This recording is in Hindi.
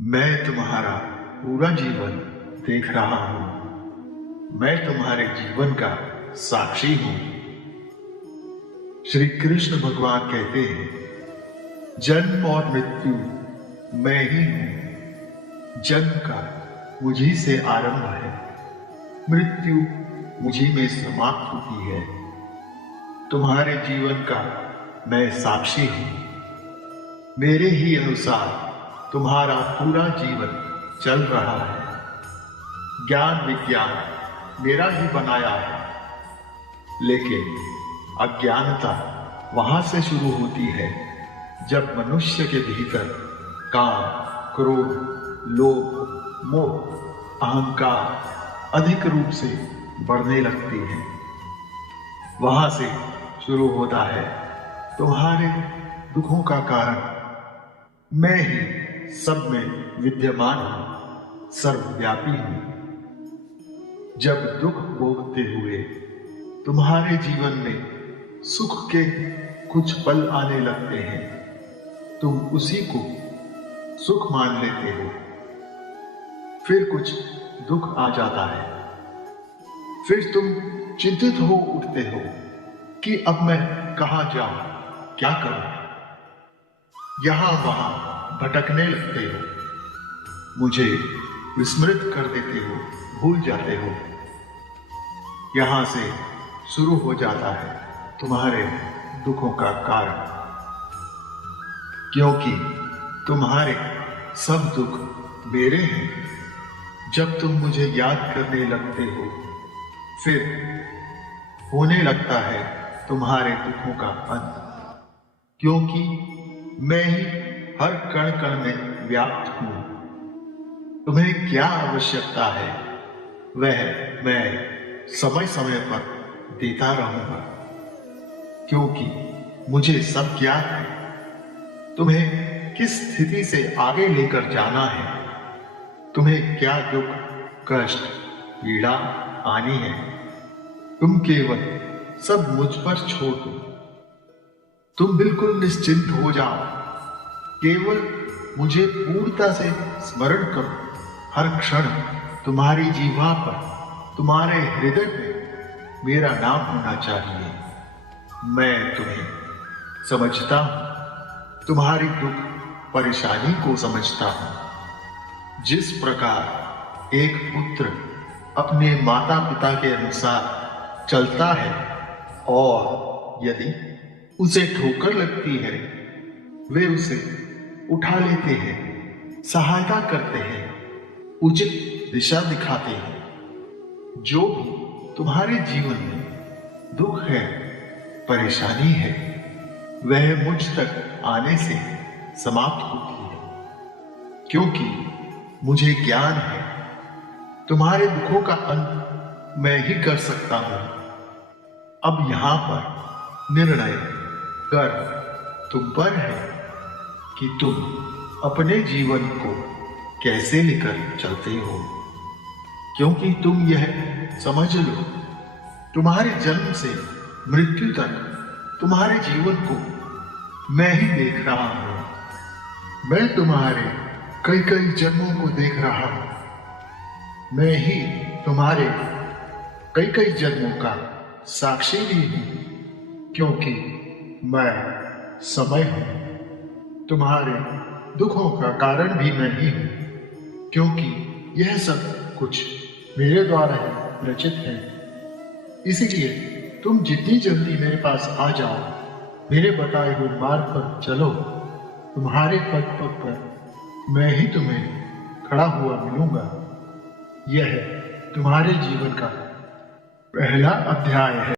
मैं तुम्हारा पूरा जीवन देख रहा हूं। मैं तुम्हारे जीवन का साक्षी हूं। श्री कृष्ण भगवान कहते हैं, जन्म और मृत्यु मैं ही हूं। जन्म का मुझी से आरंभ है, मृत्यु मुझी में समाप्त होती है। तुम्हारे जीवन का मैं साक्षी हूं। मेरे ही अनुसार तुम्हारा पूरा जीवन चल रहा है। ज्ञान विज्ञान मेरा ही बनाया है, लेकिन अज्ञानता वहां से शुरू होती है जब मनुष्य के भीतर काम, क्रोध, लोभ, मोह, अहंकार अधिक रूप से बढ़ने लगती है। वहां से शुरू होता है तुम्हारे दुखों का कारण। मैं ही सब में विद्यमान हूं, सर्वव्यापी हूं। जब दुख भोगते हुए तुम्हारे जीवन में सुख के कुछ पल आने लगते हैं, तुम उसी को सुख मान लेते हो। फिर कुछ दुख आ जाता है, फिर तुम चिंतित हो उठते हो कि अब मैं कहां जाऊं, क्या करूं। यहां वहां भटकने लगते हो, मुझे विस्मृत कर देते हो, भूल जाते हो। यहां से शुरू हो जाता है तुम्हारे दुखों का कारण, क्योंकि तुम्हारे सब दुख मेरे हैं। जब तुम मुझे याद करने लगते हो, फिर होने लगता है तुम्हारे दुखों का अंत, क्योंकि मैं ही हर कण कण में व्याप्त हूं। तुम्हें क्या आवश्यकता है वह मैं समय समय पर देता रहूंगा, क्योंकि मुझे सब ज्ञात है। तुम्हें किस स्थिति से आगे लेकर जाना है, तुम्हें क्या दुख, कष्ट, पीड़ा आनी है, तुम केवल सब मुझ पर छोड़ दो। तुम बिल्कुल निश्चिंत हो जाओ। केवल मुझे पूर्णता से स्मरण करो। हर क्षण तुम्हारी जीवा पर, तुम्हारे हृदय में मेरा नाम होना चाहिए। मैं तुम्हें समझता हूं, तुम्हारी दुख परेशानी को समझता हूं। जिस प्रकार एक पुत्र अपने माता पिता के अनुसार चलता है और यदि उसे ठोकर लगती है, वे उसे उठा लेते हैं, सहायता करते हैं, उचित दिशा दिखाते हैं। जो भी तुम्हारे जीवन में दुख है, परेशानी है, वह मुझ तक आने से समाप्त होती है, क्योंकि मुझे ज्ञान है तुम्हारे दुखों का अंत मैं ही कर सकता हूं। अब यहां पर निर्णय कर तुम पर है कि तुम अपने जीवन को कैसे लेकर चलते हो, क्योंकि तुम यह समझ लो, तुम्हारे जन्म से मृत्यु तक तुम्हारे जीवन को मैं ही देख रहा हूं। मैं तुम्हारे कई कई जन्मों को देख रहा हूं। मैं ही तुम्हारे कई कई जन्मों का साक्षी भी हूं, क्योंकि मैं समय हूं। तुम्हारे दुखों का कारण भी मैं ही हूं, क्योंकि यह सब कुछ मेरे द्वारा ही रचित है। इसीलिए तुम जितनी जल्दी मेरे पास आ जाओ, मेरे बताए हुए मार्ग पर चलो, तुम्हारे पग पग पर मैं ही तुम्हें खड़ा हुआ मिलूंगा। यह तुम्हारे जीवन का पहला अध्याय है।